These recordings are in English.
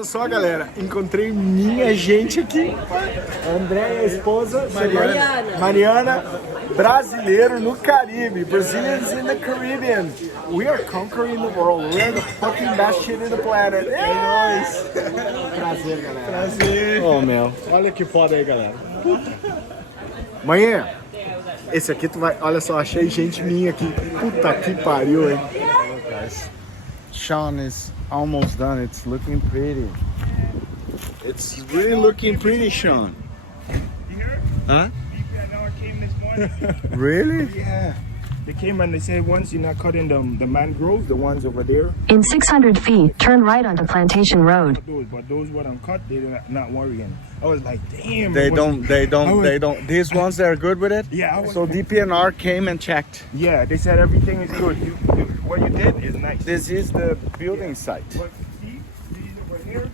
Olha só, galera, encontrei minha gente aqui. André e a esposa, Mariana, brasileiro no Caribe. Brazilians in the Caribbean. We are conquering the world. We are the fucking best shit in the planet. É nóis. Prazer, galera. Prazer. Oh, meu. Olha que foda aí, galera. Manhã, esse aqui tu vai... Olha só, achei gente minha aqui. Puta que pariu, hein. Sean is almost done. It's looking pretty. It's really looking pretty, Sean. Huh? Really? Yeah. They came and they said once you're not cutting the mangrove, the ones over there. In 600 feet, turn right onto Plantation Road. But those what uncut, they're not worrying. I was like, damn. They don't. These ones, they're good with it? Yeah. So DPNR came and checked. Yeah, they said everything is good. What you did is nice. This is the building site. But see, these over here.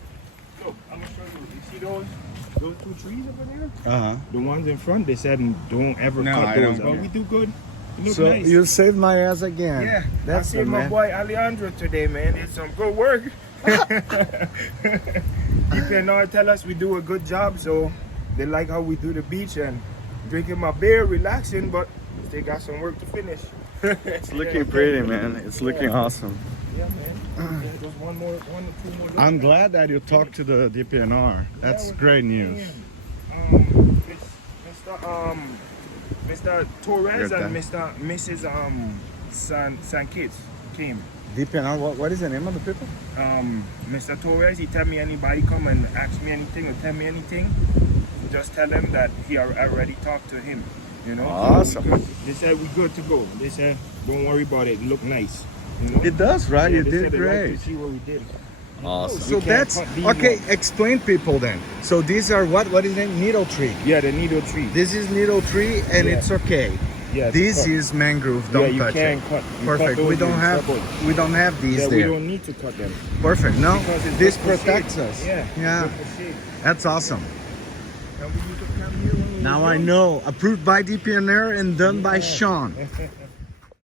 Look, I'm gonna show you. You see those two trees over there? Uh-huh. The ones in front, they said don't ever No, cut I those. don't. But we do good. It look So nice. you saved my ass again. Yeah, That's I saved my boy Alejandro today, man. It's some good work. DPNR tell us we do a good job, so they like how we do the beach and drinking my beer, relaxing, but they got some work to finish. It's looking pretty, man. It's looking awesome. Yeah, man. There's one or two more. I'm glad that you talked to the DPNR. That's great news. Mr. Torres Good and time. Mrs. Sankis came. DPNR, what is the name of the people? Mr. Torres, he tell me anybody come and ask me anything or tell me anything, just tell him that he already talked to him. You know. Awesome. They said we good to go. They said don't worry about it. Look nice. You know? It does, right? Yeah, You they did said they like great. to see what we did. Awesome. We So can't that's cut these okay. ones. Explain people then. So these are what is it? Needle tree. Yeah, the needle tree. This is needle tree, and Yeah. it's okay. Yeah, This cut. is mangrove. Yeah, Don't you touch can't it. cut. You Perfect. cut those, We don't you have stubble. we don't have these Yeah, we there. don't need to cut them. Perfect. No, Because it's this good for protects shade. us. Yeah. Yeah. Good for shade. That's awesome. And we used to come here when we Now was I young. know. Approved by DPNR and done by Sean.